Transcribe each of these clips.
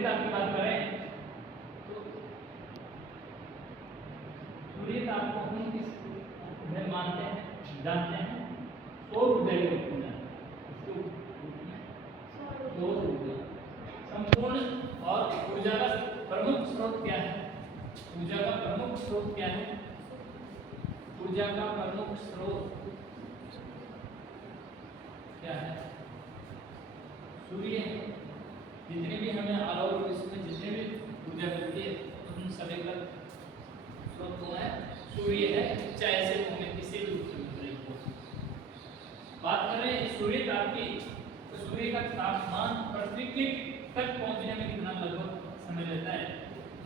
ताप की बात करें तो सूर्य ताप को हम किस में मानते हैं, जानते हैं? सौर ऊर्जा के रूप में जानते हैं। सौर ऊर्जा संपूर्ण और ऊर्जा का प्रमुख स्रोत क्या है? ऊर्जा का प्रमुख स्रोत क्या है? ऊर्जा का प्रमुख स्रोत क्या है? सूर्य। जितने भी हमें आलोक इसमें जितने भी ऊर्जा मिलती है उन सभी का स्रोत कौन है? सूर्य है, चाहे से हमें किसी भी रूप में मिल रही हो। बात करें सूर्य ताप की तो सूर्य का तापमान पृथ्वी के तक पहुंचने में कितना लगभग समय लेता है?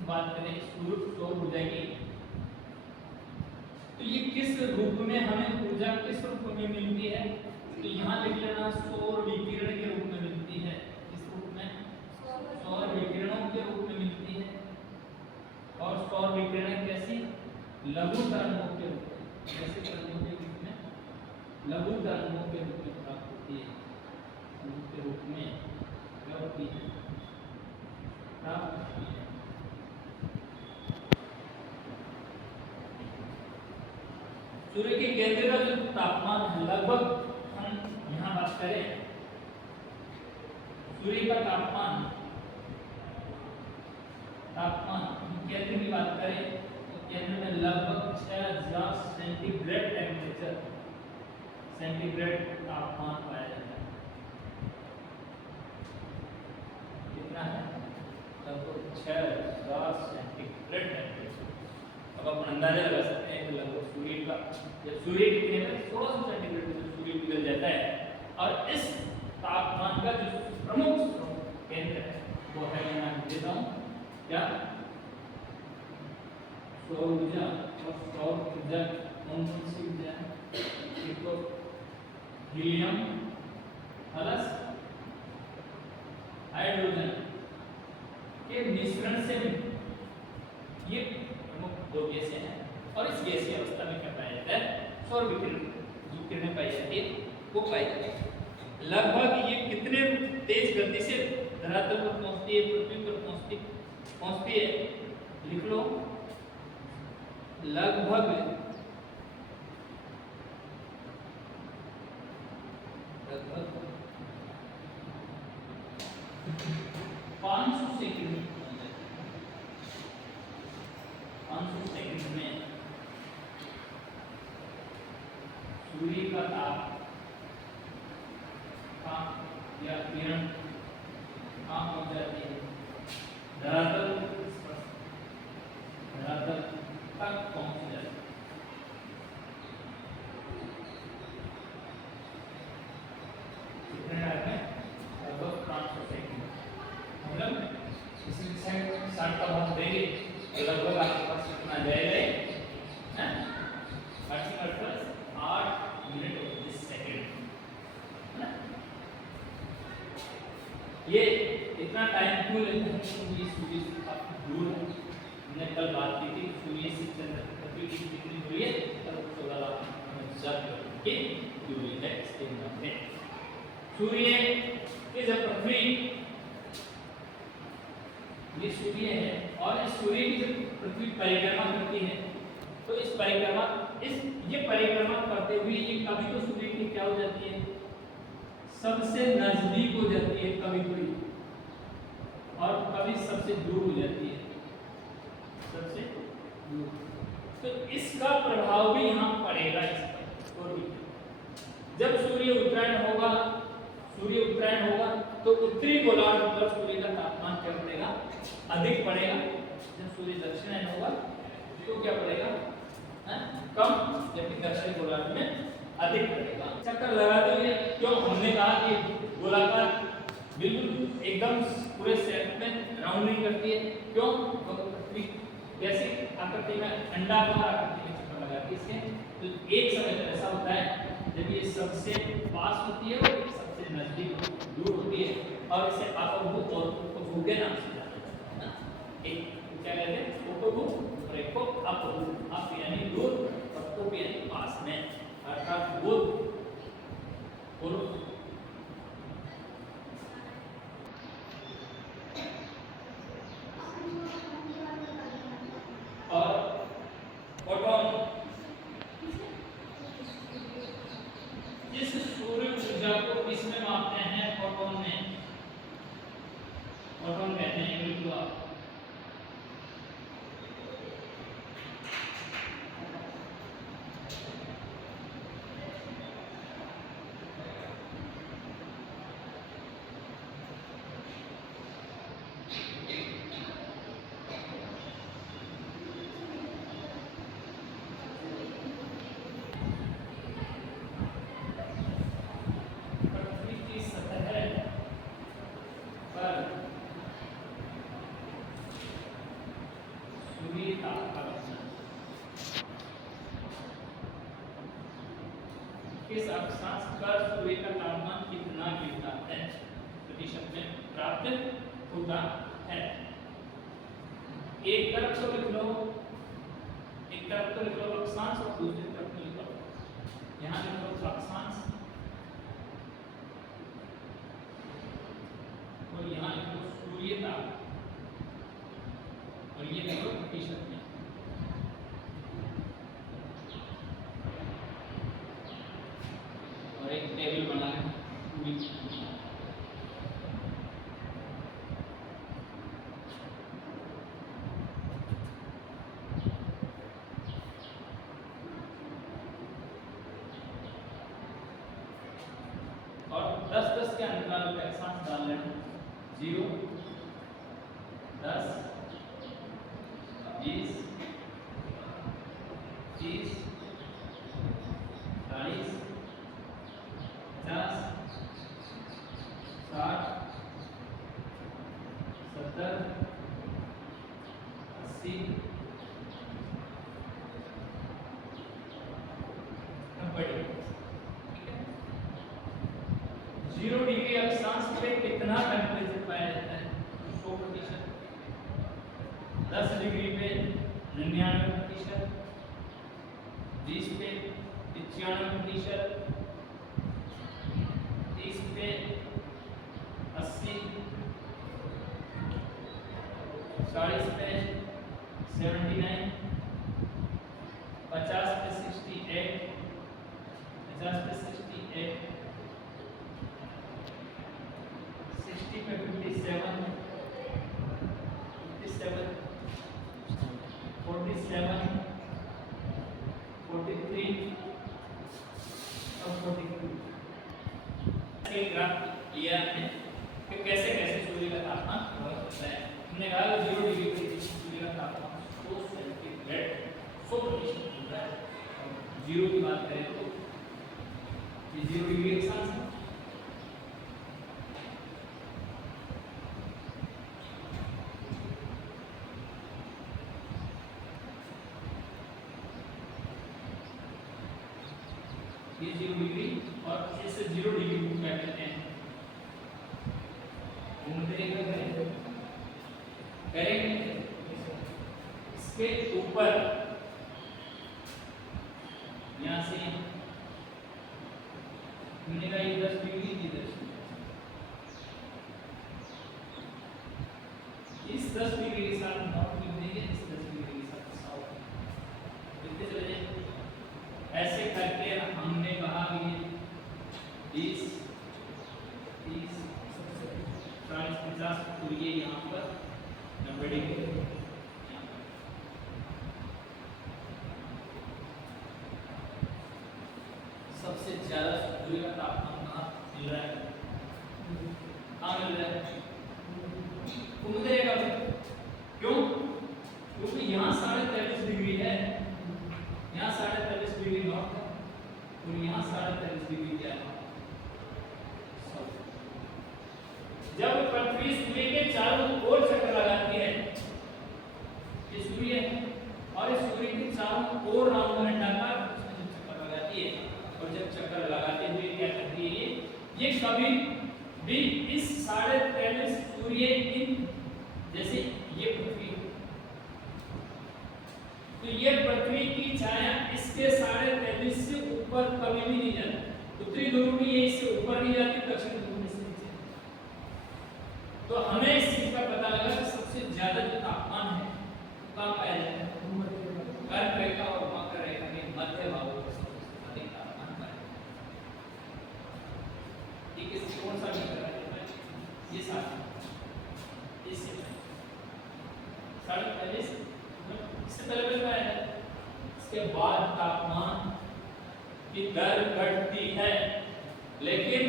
बात करें सौर ऊर्जा की तो ये किस रूप में हमें ऊर्जा किस रूप में मिलती है? तो यहाँ लिख लेना सौर विकिरण के रूप में मिलती है। किस रूप में? सौर विकिरणों के रूप में मिलती है। और सौर विकिरण कैसी? लघु तरंगों के रूप में। कैसे तरंगों के रूप में? लघु तरंगों के रूप में प्राप्त होती है। के रूप में क्या होती है? प्राप्त होती है। सूर्य के केंद्र का जो तापमान है लगभग हम यहाँ बात करें सूर्य का तापमान केंद्र की बात करें तो केंद्र में लगभग 6000 सेंटीग्रेड तापमान पाया जाता है। कितना है? लगभग 6000 सेंटीग्रेड टेम्परेचर। अब आप अंदाजा लगा सकते हैं कि लगभग सूर्य का जब सूर्य कितने में 1600 सेंटीग्रेड में सूर्य पिघल जाता है और इस तापमान का जो प्रमुख केंद्र है वो है यहाँ देता हूँ क्या? सौर ऊर्जा। और सौर ऊर्जा कौन कौन सी ऊर्जा है? एक तो हीलियम प्लस हाइड्रोजन के मिश्रण से ये प्रमुख दो गैसें हैं और इस गैसीय अवस्था में क्या पाया जाता है? सौर विकिरण जो किरणें पाई जाती है वो पाई जाती है। लगभग ये कितने तेज गति से धरातल पर पहुंचती है, पृथ्वी पर पहुंचती है? लिख लो लगभग 500 सेकंड 500 सेकंड में सूर्य का ताप या किरण कहाँ पहुंच जाती है? धरातल तक पहुंच जाती है। कितने टाइम में? लगभग 500 सेकंड। मतलब इसमें 60 का भाग देंगे तो लगभग आपके पास कितना जाएगा? 8 मिनट 20 सेकंड। ये इतना टाइम क्यों लेता है? क्योंकि सूर्य से काफी दूर है। हमने कल बात की थी सूर्य से चंद्र पृथ्वी की कितनी दूरी है? 16,000 की दूरी है। इसके में सूर्य की जब पृथ्वी ये सूर्य है और इस सूर्य की जब पृथ्वी परिक्रमा करती है तो ये परिक्रमा करते हुए ये कभी तो सूर्य की क्या हो जाती है? सबसे नजदीक हो जाती है कभी कोई और कभी सबसे दूर हो जाती है। सबसे दूर तो इसका प्रभाव भी यहाँ पड़ेगा इस पर। जब सूर्य उत्तरायण होगा तो उत्तरी गोलार्ध पर सूर्य का तापमान क्या पड़ेगा? अधिक पड़ेगा। जब सूर्य दक्षिणायन होगा तो क्या पड़ेगा? कम, जबकि दक्षिणी गोलार्ध में अधिक पड़ेगा। चक्कर लगाते हुए क्यों हमने कहा कि गोलाकार बिल्कुल एकदम पूरे सेट में राउंड नहीं करती है? क्यों? तो पृथ्वी जैसी आकृति में अंडाकार आकृति में चक्कर लगाती है इसके। तो एक समय पर ऐसा होता है जब ये सबसे पास होती है और सबसे नजदीक दूर होती है और इसे अपभू और उपभू के नाम से जाना जाता है ना। एक क्या कहते हैं? उपभू और एक को अपभू। अप यानी दूर और उप यानी पास में, अर्थात बुध पूर्व। 500 सूर्य तापमान किस अक्षांश पर सूर्य का तापमान कितना गिरता है प्रतिशत में प्राप्त होता है। एक तरफ तो लिख लो, एक तरफ तो लिख लो अक्षांश और दूसरी तरफ लिख लो, यहाँ लिख लो अक्षांश और यहाँ लिख लो सूर्य ताप और ये लिख लो प्रतिशत में। और एक टेबल बना है और 10-10 के अंतराल पे अक्षांश डाल लेना 0 10 20 30 40 50 60 70 80 90। 0 डिग्री अक्षांश पे कितना टेम्परेचर पाया जाता है 100%। 10 डिग्री पे 99%, 20 पे 95%, 30 पे 80, 40 पे 79, 50 पे 68, 50 पे 68, 60 पे 57, 57, 47, 43 और 42। एक ग्राफ लिया हमने कि कैसे कैसे सूर्य का तापमान होता है। हमने कहा 0 डिग्री पे सूर्य का तापमान 100 सेंटीग्रेड 100% होता है। 0 की बात करें तो ये 0 डिग्री अक्षांश है। ये 0 डिग्री और इसे 0 डिग्री को क्या कहते हैं करेंगे इसके ऊपर यहाँ से हमने कहा ये 10 डिग्री की 10 इस 10 डिग्री के साथ नॉर्थ लिख देंगे, इस 10 डिग्री के साथ साउथ लिखते चले जाएंगे। ऐसे करके हमने कहा कि 20 30 40 50 तो ये यहाँ पर 90 डिग्री सबसे ज्यादा सूर्य का तापमान कहाँ मिल रहा है, कहाँ मिल रहा है कुंभदेव का। क्यों? क्योंकि यहाँ 43.5 डिग्री है, यहाँ 43.5 डिग्री नॉर्थ है और यहाँ 43.5 डिग्री क्या है। जब पृथ्वी सूर्य के चारों ओर चक्कर लगाती है, ये सूर्य है और इस सूर्य के चारों ओर राउंड अंडाकार चक्कर लगाती है और जब चक्कर लगाते हुए क्या करती है ये कभी भी इस 43.5 सूर्य इन जैसे ये पृथ्वी, तो ये पृथ्वी की छाया इसके 43.5 से ऊपर कभी भी नहीं जाती। उत्तरी ध्रुव भी ये इससे ऊपर नहीं जाती, दक्षिण ध्रुव में से नीचे। तो हमें इस चीज का पता लगा कि सबसे ज्यादा जो तापमान है कहाँ पाया जाता है, कर्क रेखा और मकर रेखा के मध्य भागों पर सबसे अधिक तापमान पाया जाता है। ये किस कौन सा भी कर रहा है ये साथ इससे 43.5 इससे पहले भी पाया जाता है। इसके बाद तापमान की दर घटती है, लेकिन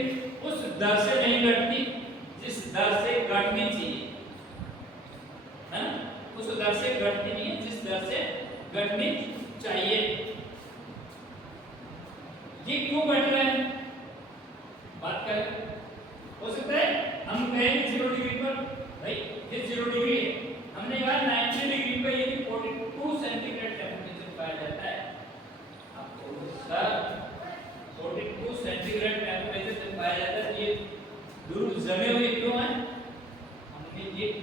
उस दर से नहीं घटती जिस दर से घटनी चाहिए, है ना? उस दर से घटती नहीं है जिस दर से घटनी चाहिए। ये क्यों घट रहा है बात करें। हो सकता है हम कहेंगे 0 डिग्री पर भाई ये 0 डिग्री है, हमने कहा 90 डिग्री पर यदि 40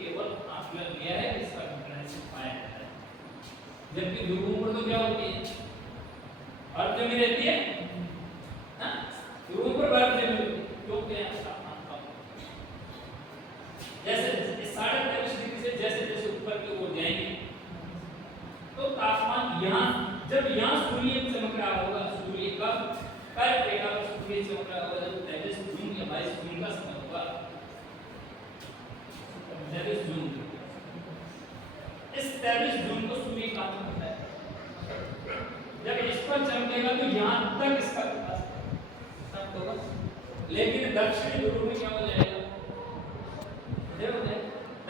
केवल आकलन लिया है, इसका कंपैरिजन पाया जाता है। जबकि ध्रुवों पर तो क्या होती है, अर्ध जमी रहती है, हाँ, ध्रुवों पर बर्फ जमी होती है, क्योंकि यहाँ तापमान कम होता है। जैसे 23.5 डिग्री से जैसे जैसे ऊपर की ओर जाएंगे तो तापमान यहाँ, जब यहाँ सूर्य चमक रहा होगा, सूर्य का कर्क रेखा पर सूर्य चमक रहा होगा, जब 23 जून या 22 जून का समय होगा, 23 जून, इस 23 जून को सूर्य कहाँ चमकता है, जब इस पर चमकेगा तो यहाँ तक इसका प्रकाश होगा, लेकिन दक्षिणी ध्रुव में क्या हो जाएगा,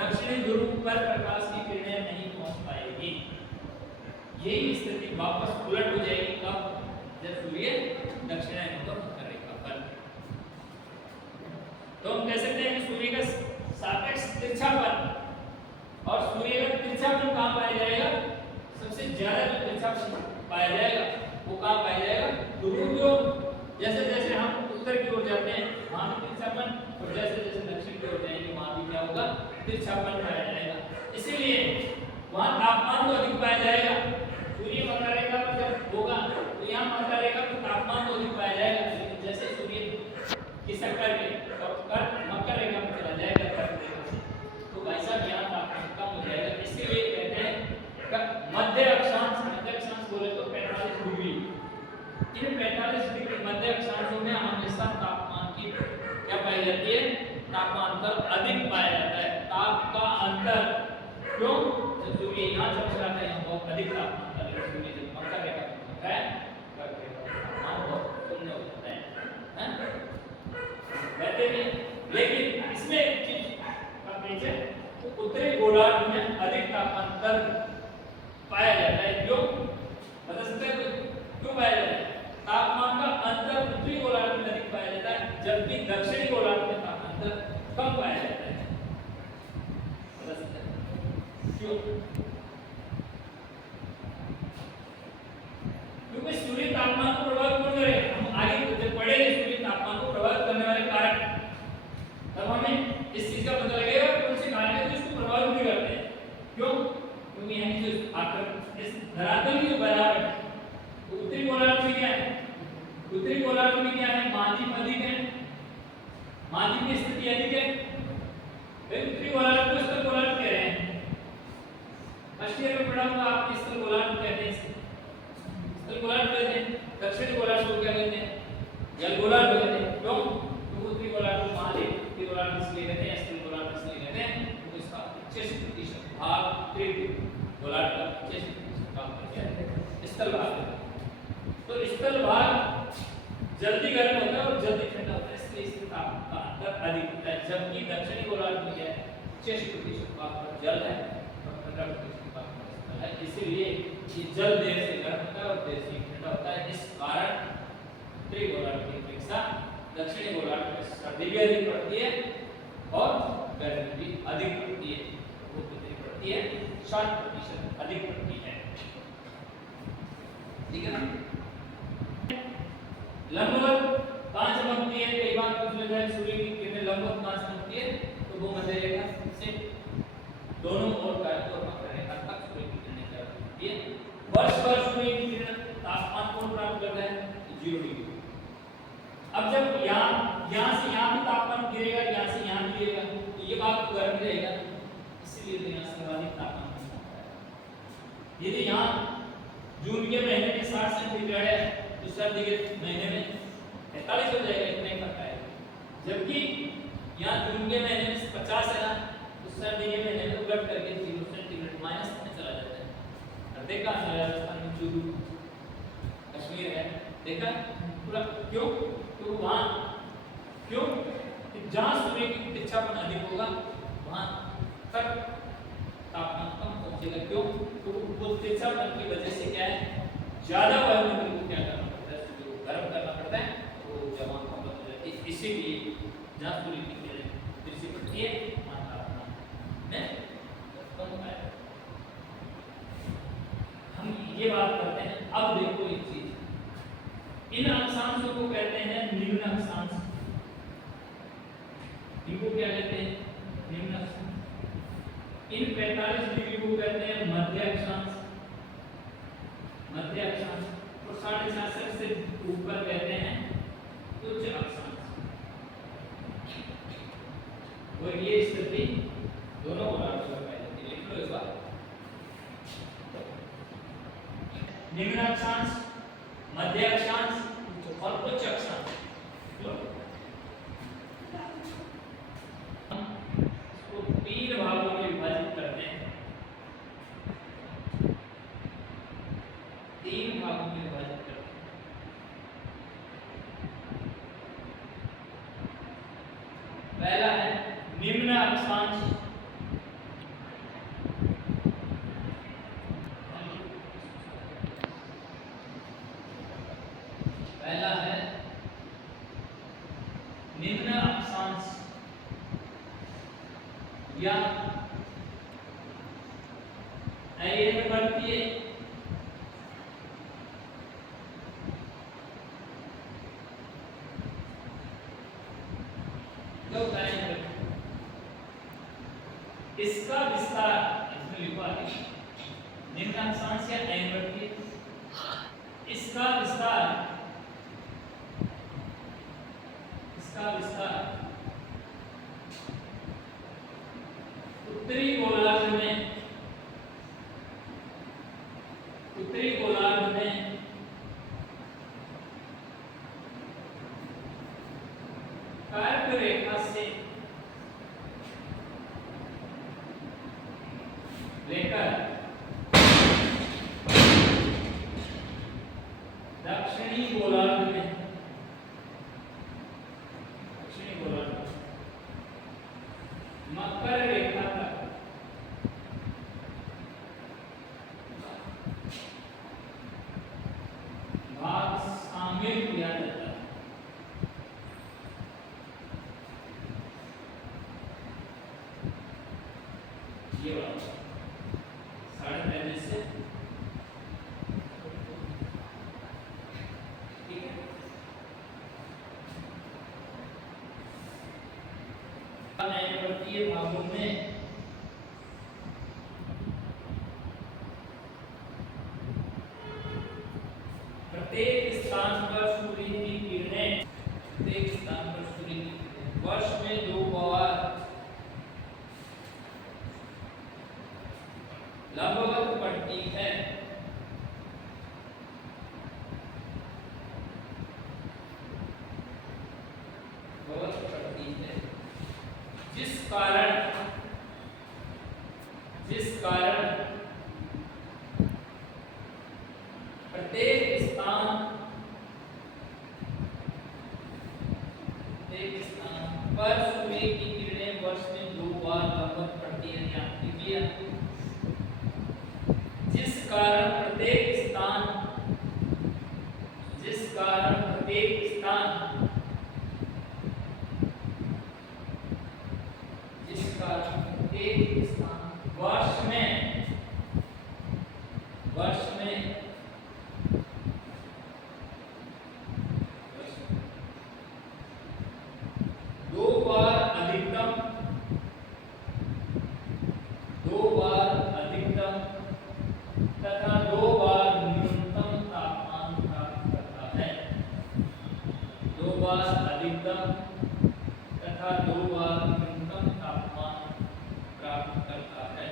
दक्षिणी ध्रुव पर प्रकाश की किरणें नहीं पहुंच पाएगी। यही स्थिति वापस उलट हो जाएगी कब, जब सूर्य दक्षिणायन को मकर रेखा पर। तो हम कह सकते हैं कि सूर्य का सापेक्ष तिरछापन और सूर्य का तिरछापन कहां पाया जाएगा, सबसे ज्यादा जो तिरछापन पाया जाएगा वो कहां पाया जाएगा, ध्रुव की ओर। जैसे जैसे हम उत्तर की ओर जाते हैं वहां भी तिरछापन, और जैसे जैसे दक्षिण की ओर जाएंगे वहां भी क्या होगा, तिरछापन पाया जाएगा। इसीलिए वहां तापमान तो अधिक पाया जाएगा, सूर्य मकर रेखा पर जब होगा तो यहाँ मकर रेखा पर तापमान तो अधिक पाया जाएगा, लेकिन जैसे सूर्य खिसक करके मकर रेखा में चला जाएगा कर्क रेखा से, तो भाई साहब यहाँ तापमान कम हो जाएगा। इसीलिए कहते हैं मध्य अक्षांश बोले तो 45 डिग्री, इन 45 डिग्री मध्य अक्षांशों में हमेशा तापमान की क्या पाई जाती है, तापमान अंतर अधिक पाया जाता है। ताप का अंतर क्यों, सूर्य यहाँ चमक रहा था, यहाँ बहुत अधिक तापमान था, लेकिन सूर्य जब मकर रेखा पर होता है कर्क रेखा पर तापमान बहुत शून्य हो जाता है, कहते हैं। लेकिन इसमें एक चीज का पीछे उत्तरी गोलार्ध में अधिक तापमान अंतर पाया जाता है, क्यों बता सकते हैं क्यों पाया जाता है, तापमान का अंतर उत्तरी गोलार्ध में अधिक पाया जाता है, जबकि दक्षिणी गोलार्ध में तापमान अंतर कम पाया जाता है, बता सकते हैं क्यों, क्योंकि सूर्य तापमान को प्रभावित कौन करे, हम आगे जब पढ़ेंगे सूर्य तापमान को प्रभावित करने वाले कारक, तब हमें इस चीज का पता लगेगा कौन से कारक है जो इसको प्रभावित नहीं करते हैं। क्यों, क्योंकि यहाँ जो आकर इस धरातल की जो बनावट है, उत्तरी गोलार्ध में क्या है, उत्तरी गोलार्ध में क्या है, माध्यम अधिक है, माध्यम की स्थिति अधिक है, उत्तरी गोलार्ध को स्थल गोलार्ध कह रहे हैं। फर्स्ट ईयर में पढ़ा होगा आपने, स्थल गोलार्ध कहते हैं, स्थल गोलार्ध कहते हैं, दक्षिणी गोलार्ध को क्या कहते हैं, जल गोलार्ध कहते हैं। क्यों, तो उत्तरी गोलार्ध को महाद्वीप, उत्तरी गोलार्ध इसलिए कहते हैं, स्थल गोलार्ध इसलिए कहते हैं तो इसका 85% भाग उत्तरी गोलार्ध का 85% भाग क्या है, स्थल भाग है। तो स्थल भाग जल्दी गर्म होता है और जल्दी ठंडा होता है, इसलिए इसका तापमान का अंतर अधिक होता है, जबकि दक्षिणी गोलार्ध में क्या है, 86% भाग पर जल है और 15% भाग पर स्थल है, इसीलिए ये जल देर से गर्म होता है और देर से ठंडा होता है। इस कारण उत्तरी गोलार्ध की अपेक्षा दक्षिणी गोलार्ध में सर्दी भी अधिक पड़ती है और गर्मी भी अधिक पड़ती है, वो कितनी पड़ती है, 60% अधिक पड़ती है, ठीक है ना। लंबवत कहां चमकती है, कई बार पूछ लेता है सूर्य की किरणें लंबवत कहां चमकती है, तो वो मध्य रेखा से दोनों ओर कर्क और मकर रेखा तक सूर्य की किरणें चमकती है। वर्ष भर सूर्य की किरण तापमान कौन प्राप्त करता है, 0 डिग्री। अब जब यहाँ से यहाँ भी तापमान गिरेगा, यहाँ से यहाँ भी गिरेगा, तो ये बात तो गर्म रहेगा, इसलिए तो यहाँ सर्वाधिक तापमान होता है। यदि यहाँ जून के महीने में 60 सेंटीग्रेड है तो सर्दी के महीने में 43 हो जाएगा, इतना ही फर्क आएगा। जबकि यहाँ जून के महीने में 50 है ना, तो सर्दी के महीने में तो घट करके 0 सेंटीग्रेड माइनस में चला जाता है। और देखा राजस्थान में चूरू कश्मीर है, देखा पूरा, क्यों, तो वहाँ क्यों, जहाँ सूर्य की तिरछापन अधिक होगा वहाँ तक तापमान कम पहुंचेगा। क्यों, तो वो तिरछापन की वजह से क्या है, ज्यादा वायुमंडल को क्या करना पड़ता है, सूर्य को गर्म करना पड़ता है, तो जमा कम हो जाती है। इसीलिए जहाँ सूर्य की किरण तिरछी पड़ती है वहाँ तापमान में कम होता है। हम ये बात करते हैं। अब देखो एक चीज, इन अक्षांशों को कहते हैं निम्न अक्षांश। इनको क्या कहते हैं, निम्न अक्षांश। इन 45 डिग्री को कहते हैं मध्य अक्षांश, मध्य अक्षांश, और 66.5 से ऊपर कहते हैं उच्च अक्षांश। और ये स्थिति दोनों गोलार्ध में पाई जाती है। लिख लो इस बार, निम्न अक्षांश, मध्य अक्षांश और उच्च अक्षांश। इसको 3 भागों में विभाजित करते हैं, 3 भागों में विभाजित करते हैं। पहला है निम्न अक्षांश, पहला है निम्न अक्षांश या अयनवर्तीय इसका विस्तार, इसमें लिखा है निम्न अक्षांश या अयनवर्तीय, इसका विस्तार, इसका विस्तार उत्तरी गोलार्ध में, उत्तरी गोलार्ध में कर्क रेखा से लेकर दक्षिणी गोलार्ध में, दक्षिणी गोलार्ध मकर रेखा तक भाग शामिल किया जाता है। ये वाला 35.5 से, ठीक है। अयनवर्तीय भागों में प्रत्येक स्थान पर सूर्य की किरणें, प्रत्येक स्थान पर सूर्य की किरणें वर्ष में 2 बार लगभग पड़ती है। पड़ती है, जिस कारण प्रत्येक स्थान पर सूर्य की किरणें वर्ष में 2 बार लगभग पड़ती है। ध्यान दीजिए, जिस कारण प्रत्येक स्थान वर्ष में 2 बार अधिकतम तथा 2 बार न्यूनतम तापमान प्राप्त करता है। 2 बार अधिकतम तथा 2 बार न्यूनतम तापमान प्राप्त करता है।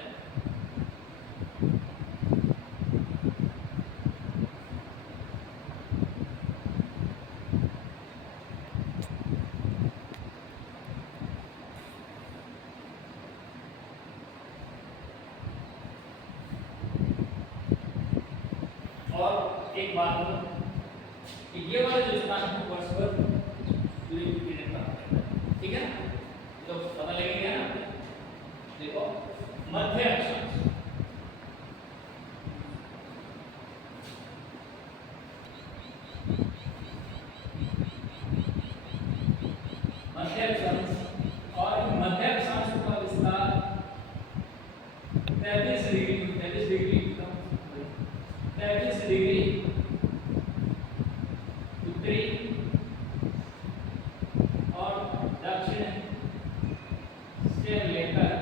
और एक बात कि ये वाला जो स्थान है वर्ष भर सूर्य की किरणें प्राप्त करता है, ठीक है ना? तो पता लगेगा ना? देखो मध्य अक्षांश, मध्य अक्षांश और मध्य अक्षांश का विस्तार 33 डिग्री उत्तरी और दक्षिण से लेकर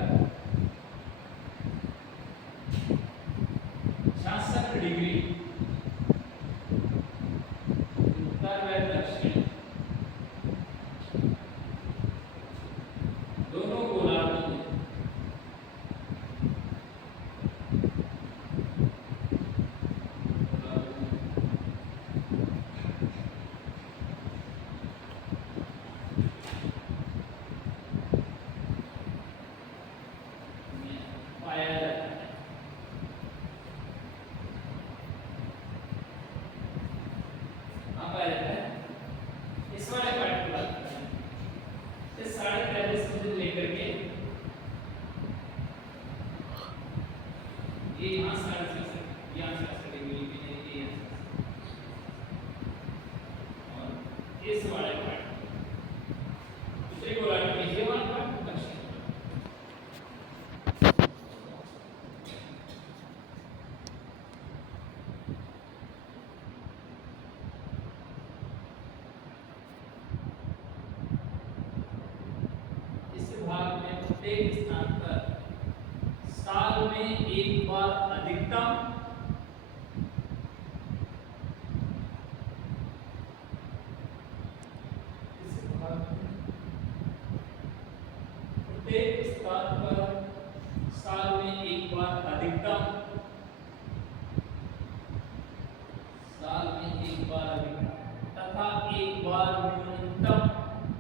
पाया जाता है। पाया जाता है। इस वाले पार्ट की बात करते हैं। इस 43.5 से लेकर के ये यहाँ 6.5 यहाँ 6.5 डिग्री भी नहीं ये और इस वाले पार्ट दूसरे गोलार्ध में ये वाला पार्ट दक्षिण भाग में प्रत्येक स्थान पर साल में एक बार अधिकतम इस भाग में प्रत्येक स्थान पर